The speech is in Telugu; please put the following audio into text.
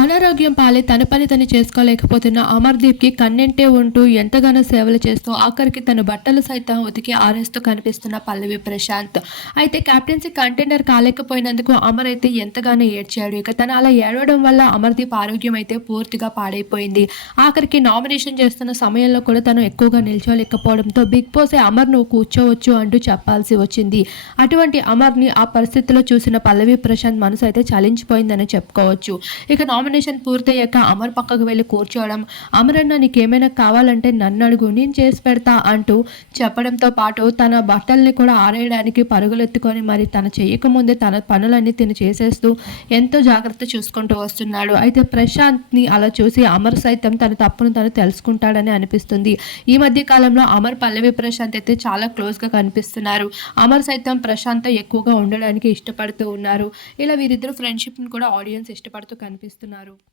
అనారోగ్యం పాలే తన పని తను చేసుకోలేకపోతున్న అమర్దీప్కి కన్నెంటే ఉంటూ ఎంతగానో సేవలు చేస్తూ ఆఖరికి తన బట్టలు సైతం ఉతికి ఆరేస్తూ కనిపిస్తున్న పల్లవి ప్రశాంత్. అయితే కెప్టెన్సీ కంటైనర్ కాలేకపోయినందుకు అమర్ అయితే ఎంతగానో ఏడ్చాడు. ఇక తను అలా ఏడవడం వల్ల అమర్దీప్ ఆరోగ్యం అయితే పూర్తిగా పాడైపోయింది. ఆఖరికి నామినేషన్ చేస్తున్న సమయంలో కూడా తను ఎక్కువగా నిల్చోలేకపోవడంతో బిగ్ బాస్ అమర్ నువ్వు కూర్చోవచ్చు అంటూ చెప్పాల్సి వచ్చింది. అటువంటి అమర్ని ఆ పరిస్థితిలో చూసిన పల్లవి ప్రశాంత్ మనసు అయితే చలించిపోయిందని చెప్పుకోవచ్చు. ఇక నామినేషన్ పూర్తయ్యాక అమర్ పక్కకు వెళ్ళి కూర్చోవడం అమర్ అన్న నీకేమైనా కావాలంటే నన్ను అడుగు నేను చేసి పెడతా అంటూ చెప్పడంతో పాటు తన బట్టల్ని కూడా ఆరేయడానికి పరుగులెత్తుకొని మరి తను చేయకముందే తన పనులన్నీ తిని చేసేస్తూ ఎంతో జాగ్రత్త చూసుకుంటూ వస్తున్నాడు. అయితే ప్రశాంత్ని అలా చూసి అమర్ సైతం తన తప్పును తను తెలుసుకుంటాడని అనిపిస్తుంది. ఈ మధ్య కాలంలో అమర్ పల్లవి ప్రశాంత్ అయితే చాలా క్లోజ్గా కనిపిస్తున్నారు. అమర్ సైతం ప్రశాంత్ ఎక్కువగా ఉండడానికి ఇష్టపడుతూ ఉన్నారు. ఇలా వీరిద్దరు ఫ్రెండ్షిప్ని కూడా ఆడియన్స్ ఇష్టపడుతూ కనిపిస్తున్నారు. Bolsonaro.